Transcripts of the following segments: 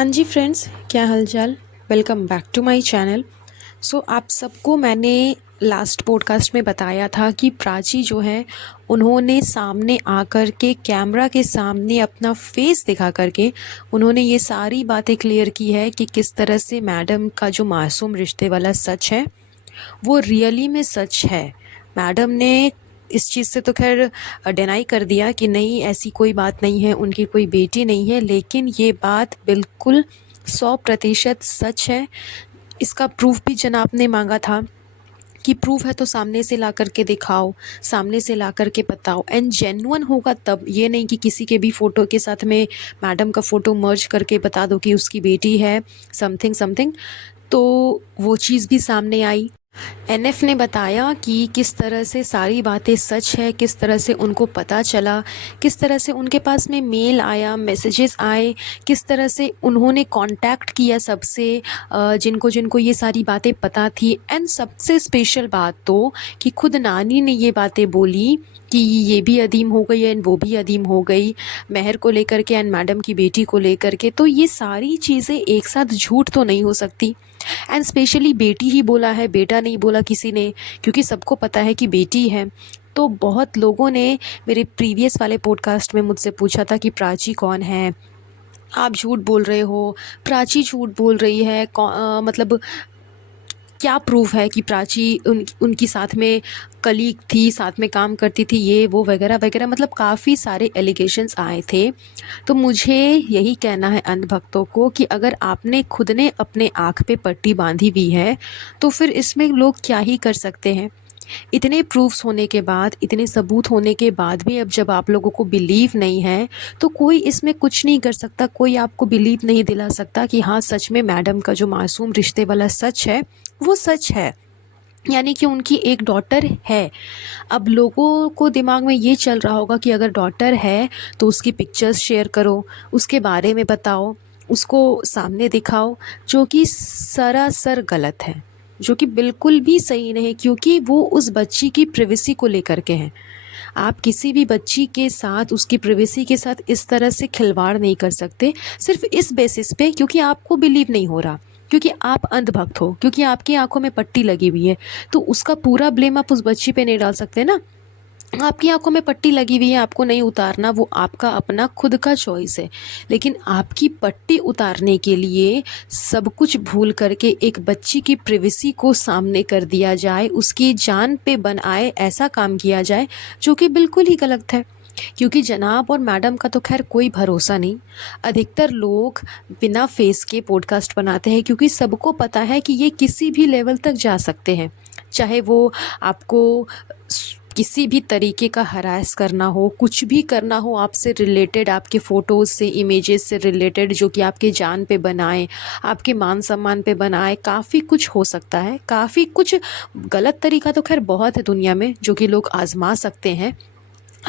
हाँ जी फ्रेंड्स, क्या हालचाल। Welcome back to my channel. आप सबको मैंने लास्ट पॉडकास्ट में बताया था कि प्राची जो है उन्होंने सामने आकर के कैमरा के सामने अपना फेस दिखा करके उन्होंने ये सारी बातें क्लियर की है कि किस तरह से मैडम का जो मासूम रिश्ते वाला सच है वो रियली में सच है। मैडम ने इस चीज़ से तो खैर डिनाई कर दिया कि नहीं, ऐसी कोई बात नहीं है, उनकी कोई बेटी नहीं है, लेकिन ये बात बिल्कुल 100% सच है। इसका प्रूफ भी जनाब ने मांगा था कि प्रूफ है तो सामने से ला करके दिखाओ, सामने से ला करके बताओ, एंड जेन्युइन होगा तब। ये नहीं कि किसी के भी फ़ोटो के साथ में मैडम का फ़ोटो मर्ज करके बता दो कि उसकी बेटी है, समथिंग समथिंग। तो वो चीज़ भी सामने आई। एनएफ ने बताया कि किस तरह से सारी बातें सच है, किस तरह से उनको पता चला, किस तरह से उनके पास में मेल आया, मैसेजेस आए, किस तरह से उन्होंने कांटेक्ट किया सबसे जिनको जिनको ये सारी बातें पता थी। एंड सबसे स्पेशल बात तो कि खुद नानी ने ये बातें बोली कि ये भी अदीम हो गई एंड वो भी अदीम हो गई, मेहर को लेकर के एंड मैडम की बेटी को लेकर के। तो ये सारी चीज़ें एक साथ झूठ तो नहीं हो सकती। एंड स्पेशली बेटी ही बोला है, बेटा नहीं बोला किसी ने, क्योंकि सबको पता है कि बेटी है। तो बहुत लोगों ने मेरे प्रीवियस वाले पॉडकास्ट में मुझसे पूछा था कि प्राची कौन है, आप झूठ बोल रहे हो, प्राची झूठ बोल रही है, मतलब क्या प्रूफ है कि प्राची उनकी साथ में कलीग थी, साथ में काम करती थी, ये वो वगैरह वगैरह, मतलब काफ़ी सारे एलिगेशंस आए थे। तो मुझे यही कहना है अंधभक्तों को कि अगर आपने खुद ने अपने आँख पे पट्टी बांधी हुई है तो फिर इसमें लोग क्या ही कर सकते हैं। इतने प्रूफ्स होने के बाद, इतने सबूत होने के बाद भी अब जब आप लोगों को बिलीव नहीं है तो कोई इसमें कुछ नहीं कर सकता। कोई आपको बिलीव नहीं दिला सकता कि हाँ सच में मैडम का जो मासूम रिश्ते वाला सच है वो सच है, यानी कि उनकी एक डॉटर है। अब लोगों को दिमाग में ये चल रहा होगा कि अगर डॉटर है तो उसकी पिक्चर्स शेयर करो, उसके बारे में बताओ, उसको सामने दिखाओ, जो कि सरासर गलत है, जो कि बिल्कुल भी सही नहीं, क्योंकि वो उस बच्ची की प्राइवेसी को लेकर के हैं। आप किसी भी बच्ची के साथ, उसकी प्राइवेसी के साथ इस तरह से खिलवाड़ नहीं कर सकते सिर्फ इस बेसिस पे क्योंकि आपको बिलीव नहीं हो रहा, क्योंकि आप अंधभक्त हो, क्योंकि आपकी आंखों में पट्टी लगी हुई है। तो उसका पूरा ब्लेम आप उस बच्ची पे नहीं डाल सकते ना। आपकी आंखों में पट्टी लगी हुई है, आपको नहीं उतारना, वो आपका अपना खुद का चॉइस है। लेकिन आपकी पट्टी उतारने के लिए सब कुछ भूल करके एक बच्ची की प्राइवेसी को सामने कर दिया जाए, उसकी जान पे बन आए, ऐसा काम किया जाए जो कि बिल्कुल ही गलत है। क्योंकि जनाब और मैडम का तो खैर कोई भरोसा नहीं। अधिकतर लोग बिना फेस के पॉडकास्ट बनाते हैं क्योंकि सबको पता है कि ये किसी भी लेवल तक जा सकते हैं। चाहे वो आपको किसी भी तरीके का हरास करना हो, कुछ भी करना हो आपसे रिलेटेड, आपके फ़ोटोज़ से, इमेजेस से रिलेटेड, जो कि आपके जान पे बनाए, आपके मान सम्मान पे बनाए, काफ़ी कुछ हो सकता है। काफ़ी कुछ गलत तरीका तो खैर बहुत है दुनिया में जो कि लोग आज़मा सकते हैं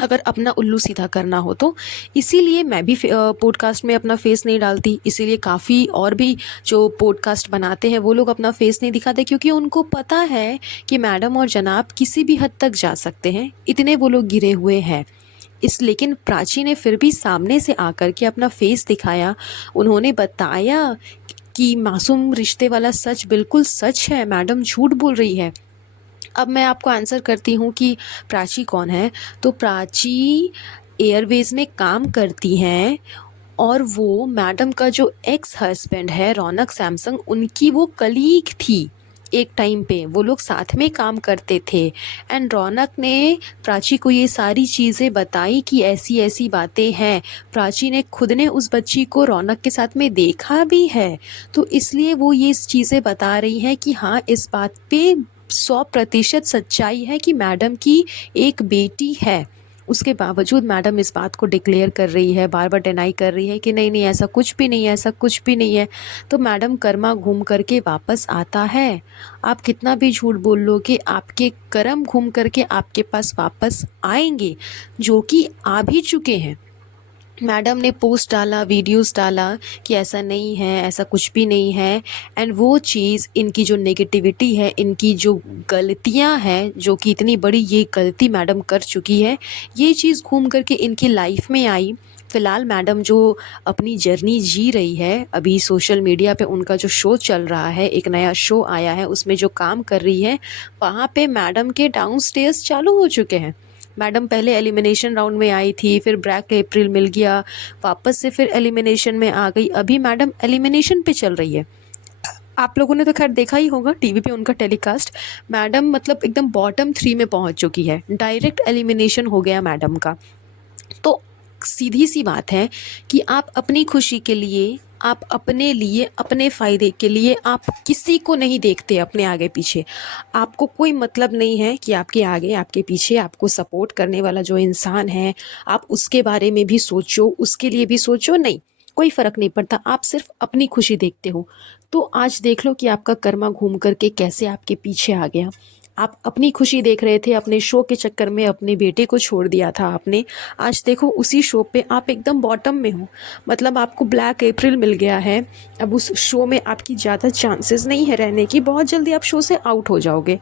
अगर अपना उल्लू सीधा करना हो तो। इसीलिए मैं भी पॉडकास्ट में अपना फेस नहीं डालती, इसीलिए काफ़ी और भी जो पॉडकास्ट बनाते हैं वो लोग अपना फेस नहीं दिखाते, क्योंकि उनको पता है कि मैडम और जनाब किसी भी हद तक जा सकते हैं, इतने वो लोग गिरे हुए हैं। लेकिन प्राची ने फिर भी सामने से आकर के अपना फेस दिखाया। उन्होंने बताया कि मासूम रिश्ते वाला सच बिल्कुल सच है, मैडम झूठ बोल रही है। अब मैं आपको आंसर करती हूँ कि प्राची कौन है। तो प्राची एयरवेज़ में काम करती हैं और वो मैडम का जो एक्स हस्बैंड है रौनक सैमसंग, उनकी वो कलीग थी। एक टाइम पे वो लोग साथ में काम करते थे। एंड रौनक ने प्राची को ये सारी चीज़ें बताई कि ऐसी ऐसी बातें हैं। प्राची ने खुद ने उस बच्ची को रौनक के साथ में देखा भी है। तो इसलिए वो ये चीज़ें बता रही हैं कि हाँ, इस बात पे 100% सच्चाई है कि मैडम की एक बेटी है। उसके बावजूद मैडम इस बात को डिक्लेयर कर रही है, बार बार डिनाई कर रही है कि नहीं नहीं, ऐसा कुछ भी नहीं है, ऐसा कुछ भी नहीं है। तो मैडम कर्मा घूम करके वापस आता है। आप कितना भी झूठ बोल लो कि आपके कर्म घूम करके आपके पास वापस आएंगे, जो कि आ भी चुके हैं। मैडम ने पोस्ट डाला, वीडियोस डाला कि ऐसा नहीं है, ऐसा कुछ भी नहीं है। एंड वो चीज़, इनकी जो नेगेटिविटी है, इनकी जो गलतियां हैं, जो कि इतनी बड़ी ये गलती मैडम कर चुकी है, ये चीज़ घूम करके इनकी लाइफ में आई। फ़िलहाल मैडम जो अपनी जर्नी जी रही है, अभी सोशल मीडिया पे उनका जो शो चल रहा है, एक नया शो आया है, उसमें जो काम कर रही है, वहाँ पे मैडम के डाउन स्टेयर्स चालू हो चुके हैं। मैडम पहले एलिमिनेशन राउंड में आई थी, फिर ब्लैक अप्रैल मिल गया, वापस से फिर एलिमिनेशन में आ गई, अभी मैडम एलिमिनेशन पे चल रही है। आप लोगों ने तो खैर देखा ही होगा टीवी पे उनका टेलीकास्ट। मैडम मतलब एकदम बॉटम 3 में पहुंच चुकी है, डायरेक्ट एलिमिनेशन हो गया मैडम का। तो सीधी सी बात है कि आप अपनी खुशी के लिए, आप अपने लिए, अपने फ़ायदे के लिए आप किसी को नहीं देखते अपने आगे पीछे। आपको कोई मतलब नहीं है कि आपके आगे, आपके पीछे आपको सपोर्ट करने वाला जो इंसान है, आप उसके बारे में भी सोचो, उसके लिए भी सोचो, नहीं, कोई फ़र्क नहीं पड़ता, आप सिर्फ अपनी खुशी देखते हो। तो आज देख लो कि आपका कर्मा घूम कर के कैसे आपके पीछे आ गया। आप अपनी खुशी देख रहे थे, अपने शो के चक्कर में अपने बेटे को छोड़ दिया था आपने। आज देखो उसी शो पे आप एकदम बॉटम में हो, मतलब आपको ब्लैक अप्रैल मिल गया है। अब उस शो में आपकी ज़्यादा चांसेस नहीं है रहने की, बहुत जल्दी आप शो से आउट हो जाओगे।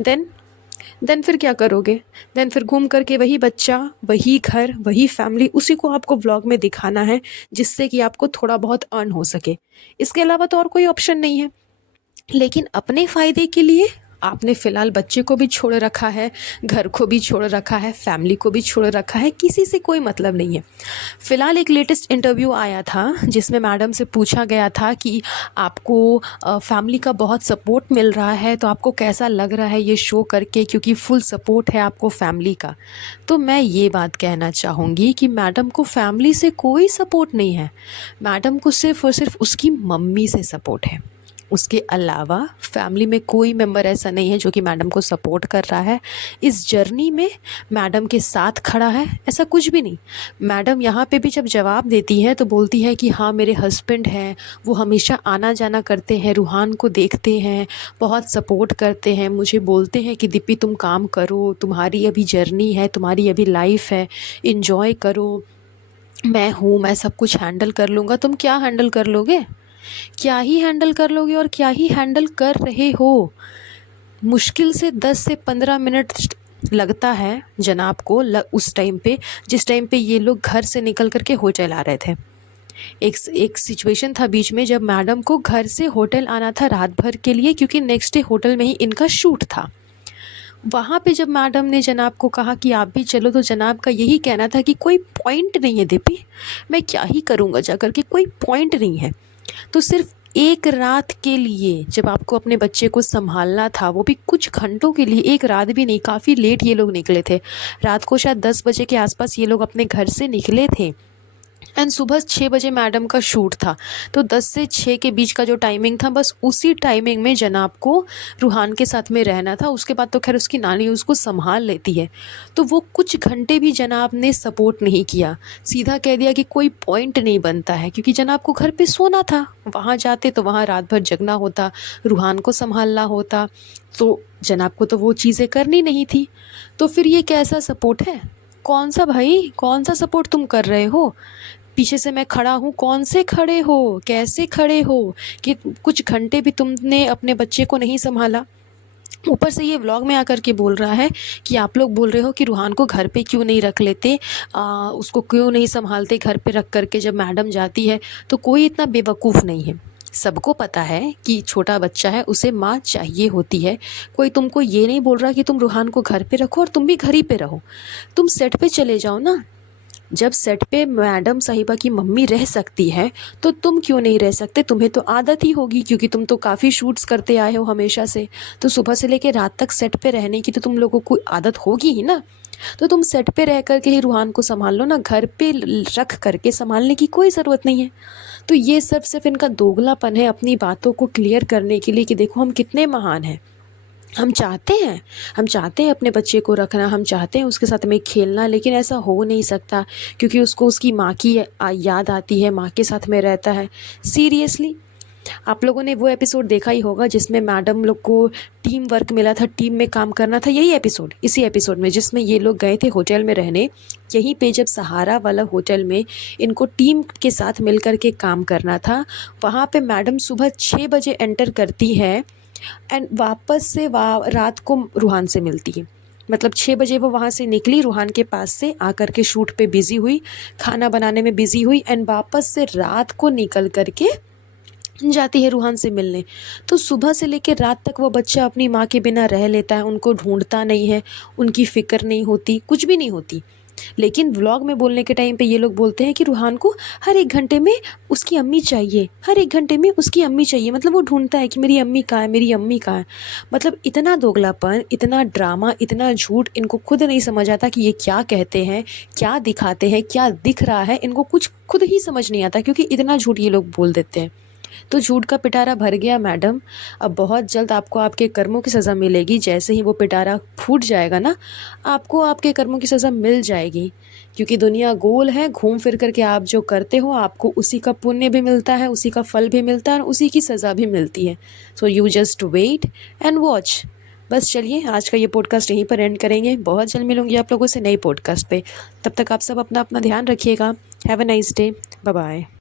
देन देन फिर क्या करोगे? देन फिर घूम कर के वही बच्चा, वही घर, वही फैमिली, उसी को आपको व्लॉग में दिखाना है, जिससे कि आपको थोड़ा बहुत अर्न हो सके। इसके अलावा तो और कोई ऑप्शन नहीं है। लेकिन अपने फ़ायदे के लिए आपने फ़िलहाल बच्चे को भी छोड़ रखा है, घर को भी छोड़ रखा है, फैमिली को भी छोड़ रखा है, किसी से कोई मतलब नहीं है। फ़िलहाल एक लेटेस्ट इंटरव्यू आया था जिसमें मैडम से पूछा गया था कि आपको फैमिली का बहुत सपोर्ट मिल रहा है, तो आपको कैसा लग रहा है ये शो करके, क्योंकि फुल सपोर्ट है आपको फैमिली का। तो मैं ये बात कहना चाहूँगी कि मैडम को फैमिली से कोई सपोर्ट नहीं है, मैडम को सिर्फ़ और सिर्फ उसकी मम्मी से सपोर्ट है। उसके अलावा फैमिली में कोई मेंबर ऐसा नहीं है जो कि मैडम को सपोर्ट कर रहा है, इस जर्नी में मैडम के साथ खड़ा है, ऐसा कुछ भी नहीं। मैडम यहाँ पे भी जब जवाब देती है तो बोलती है कि हाँ मेरे हस्बैंड हैं, वो हमेशा आना जाना करते हैं, रूहान को देखते हैं, बहुत सपोर्ट करते हैं, मुझे बोलते हैं कि दीपी तुम काम करो, तुम्हारी अभी जर्नी है, तुम्हारी अभी लाइफ है, इन्जॉय करो, मैं हूँ, मैं सब कुछ हैंडल कर लूँगा। तुम क्या हैंडल कर लोगे? क्या ही हैंडल कर लोगे, और क्या ही हैंडल कर रहे हो। मुश्किल से 10 से 15 मिनट लगता है जनाब को उस टाइम पे, जिस टाइम पे ये लोग घर से निकल कर के होटल आ रहे थे। एक सिचुएशन था बीच में जब मैडम को घर से होटल आना था रात भर के लिए, क्योंकि नेक्स्ट डे होटल में ही इनका शूट था। वहाँ पे जब मैडम ने जनाब को कहा कि आप भी चलो, तो जनाब का यही कहना था कि कोई पॉइंट नहीं है दीपी, मैं क्या ही करूँगा जा कर के, कोई पॉइंट नहीं है। तो सिर्फ एक रात के लिए जब आपको अपने बच्चे को संभालना था, वो भी कुछ घंटों के लिए, एक रात भी नहीं, काफ़ी लेट ये लोग निकले थे, रात को शायद 10 बजे के आसपास ये लोग अपने घर से निकले थे, एंड सुबह 6 बजे मैडम का शूट था। तो 10 से 6 के बीच का जो टाइमिंग था, बस उसी टाइमिंग में जनाब को रूहान के साथ में रहना था। उसके बाद तो खैर उसकी नानी उसको संभाल लेती है। तो वो कुछ घंटे भी जनाब ने सपोर्ट नहीं किया, सीधा कह दिया कि कोई पॉइंट नहीं बनता है, क्योंकि जनाब को घर पे सोना था, वहाँ जाते तो वहाँ रात भर जगना होता, रूहान को संभालना होता, तो जनाब को तो वो चीज़ें करनी नहीं थी। तो फिर ये कैसा सपोर्ट है? कौन सा भाई, कौन सा सपोर्ट तुम कर रहे हो? पीछे से मैं खड़ा हूँ, कौन से खड़े हो, कैसे खड़े हो कि कुछ घंटे भी तुमने अपने बच्चे को नहीं संभाला? ऊपर से ये व्लॉग में आकर के बोल रहा है कि आप लोग बोल रहे हो कि रूहान को घर पे क्यों नहीं रख लेते, उसको क्यों नहीं संभालते घर पे रख करके जब मैडम जाती है। तो कोई इतना बेवकूफ़ नहीं है, सबको पता है कि छोटा बच्चा है, उसे माँ चाहिए होती है। कोई तुमको ये नहीं बोल रहा कि तुम रूहान को घर पे रखो और तुम भी घर ही पे रहो, तुम सेट पे चले जाओ ना। जब सेट पे मैडम साहिबा की मम्मी रह सकती है तो तुम क्यों नहीं रह सकते? तुम्हें तो आदत ही होगी, क्योंकि तुम तो काफ़ी शूट्स करते आए हो हमेशा से, तो सुबह से लेकर रात तक सेट पे रहने की तो तुम लोगों को आदत होगी ही ना। तो तुम सेट पे रह करके ही रूहान को संभाल लो ना, घर पे रख करके संभालने की कोई ज़रूरत नहीं है। तो ये सब सिर्फ इनका दोगलापन है अपनी बातों को क्लियर करने के लिए कि देखो हम कितने महान हैं। हम चाहते हैं अपने बच्चे को रखना, हम चाहते हैं उसके साथ में खेलना, लेकिन ऐसा हो नहीं सकता, क्योंकि उसको उसकी माँ की याद आती है, माँ के साथ में रहता है। सीरियसली आप लोगों ने वो एपिसोड देखा ही होगा जिसमें मैडम लोग को टीम वर्क मिला था, टीम में काम करना था, यही एपिसोड, इसी एपिसोड में जिसमें ये लोग गए थे होटल में रहने। यहीं पे जब सहारा वाला होटल में इनको टीम के साथ मिल कर के काम करना था, वहाँ पे मैडम सुबह 6 बजे एंटर करती है एंड वापस से रात को रूहान से मिलती है। मतलब 6 बजे वो वहाँ से निकली रूहान के पास से, आकर के शूट पे बिज़ी हुई, खाना बनाने में बिज़ी हुई एंड वापस से रात को निकल कर के जाती है रूहान से मिलने। तो सुबह से लेकर रात तक वो बच्चा अपनी माँ के बिना रह लेता है, उनको ढूंढता नहीं है, उनकी फ़िक्र नहीं होती, कुछ भी नहीं होती। लेकिन व्लॉग में बोलने के टाइम पे ये लोग बोलते हैं कि रूहान को हर 1 घंटे में उसकी अम्मी चाहिए, हर 1 घंटे में उसकी अम्मी चाहिए। मतलब वो ढूँढता है कि मेरी अम्मी कहाँ है, मेरी अम्मी कहाँ है। मतलब इतना दोगलापन, इतना ड्रामा, इतना झूठ, इनको खुद नहीं समझ आता कि ये क्या कहते हैं, क्या दिखाते हैं, क्या दिख रहा है, इनको कुछ खुद ही समझ नहीं आता क्योंकि इतना झूठ ये लोग बोल देते हैं। तो झूठ का पिटारा भर गया मैडम। अब बहुत जल्द आपको आपके कर्मों की सज़ा मिलेगी। जैसे ही वो पिटारा फूट जाएगा ना, आपको आपके कर्मों की सज़ा मिल जाएगी, क्योंकि दुनिया गोल है। घूम फिर करके आप जो करते हो आपको उसी का पुण्य भी मिलता है, उसी का फल भी मिलता है और उसी की सज़ा भी मिलती है। So you just wait and watch. बस चलिए, आज का ये पॉडकास्ट यहीं पर एंड करेंगे। बहुत जल्द मिलूंगी आप लोगों से नई पॉडकास्ट पे। तब तक आप सब अपना अपना ध्यान रखिएगा। Have a nice day. Bye bye.